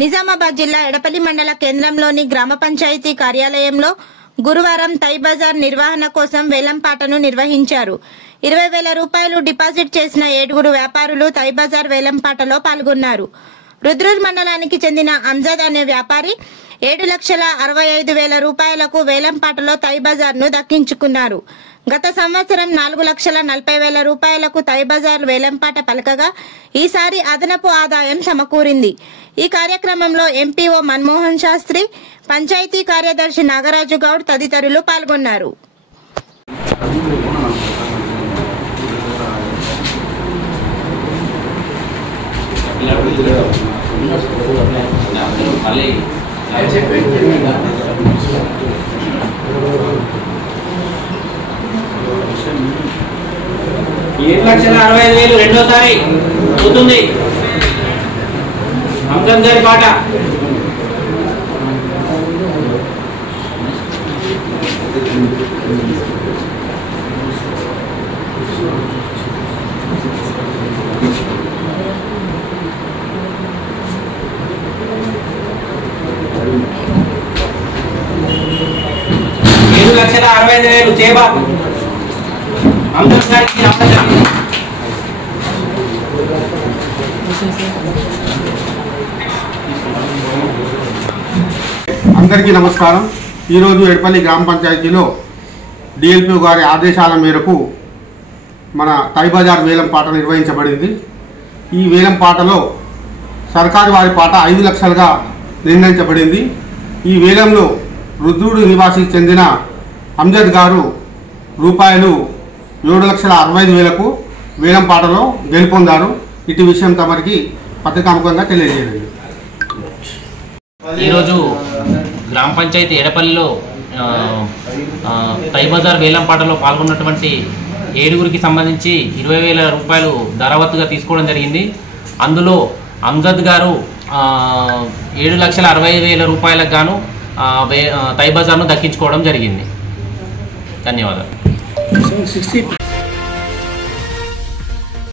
నిజామాబాద్ జిల్లా ఎడపల్లి మండల కేంద్రంలోని గ్రామ పంచాయతీ కార్యాలయంలో గురువారం తై బజార్ నిర్వహణ కోసం వేలంపాటను నిర్వహించారు. 20,000 రూపాయలు డిపాజిట్ చేసిన 7 వ్యాపారులు తై బజార్ వేలంపాటలో పాల్గొన్నారు. రుద్రూర్ మండలానికి చెందిన అంజద్ అనే వ్యాపారి 7,65,000 రూపాయలకు వేలంపాటలో తై బజార్ ను దక్కించుకున్నారు. గత సంవత్సరం 4,40,000 రూపాయలకు తై బజార్ వేలంపాట పలకగా ఈసారి అదనపు ఆదాయం సమకూరింది. ఈ కార్యక్రమంలో ఎంపీఓ మన్మోహన్ శాస్త్రి, పంచాయతీ కార్యదర్శి నాగరాజు గౌడ్ తదితరులు పాల్గొన్నారు. $7,65,000 రెండోసారి అవుతుంది. అంజద్ గారి పాట. $7,65,000 చేబాబు అంజద్ గారికి అందరికీ నమస్కారం. ఈరోజు ఎడపల్లి గ్రామ పంచాయతీలో డిఎల్పీ గారి ఆదేశాల మేరకు మన తై బజార్ వేలం పాట నిర్వహించబడింది. ఈ వేలం పాటలో సర్కారు వారి పాట 5 లక్షలుగా నిర్ణయించబడింది. ఈ వేలంలో రుద్రూరు నివాసికి చెందిన అంజద్ గారు రూపాయలు 7,65,000కు వేలం పాటలో గెలుపొందారు. ఇటు విషయం తమరికి పత్రికాముఖంగా తెలియజేయండి. ఈరోజు గ్రామ పంచాయతీ ఎడపల్లిలో తై బజార్ వేలంపాటలో పాల్గొన్నటువంటి 7గురికి సంబంధించి 20,000 రూపాయలు ధరవత్తుగా తీసుకోవడం జరిగింది. అందులో అంజద్ గారు 7,60,000 రూపాయలకు గాను తై బజార్ను దక్కించుకోవడం జరిగింది. ధన్యవాదాలు.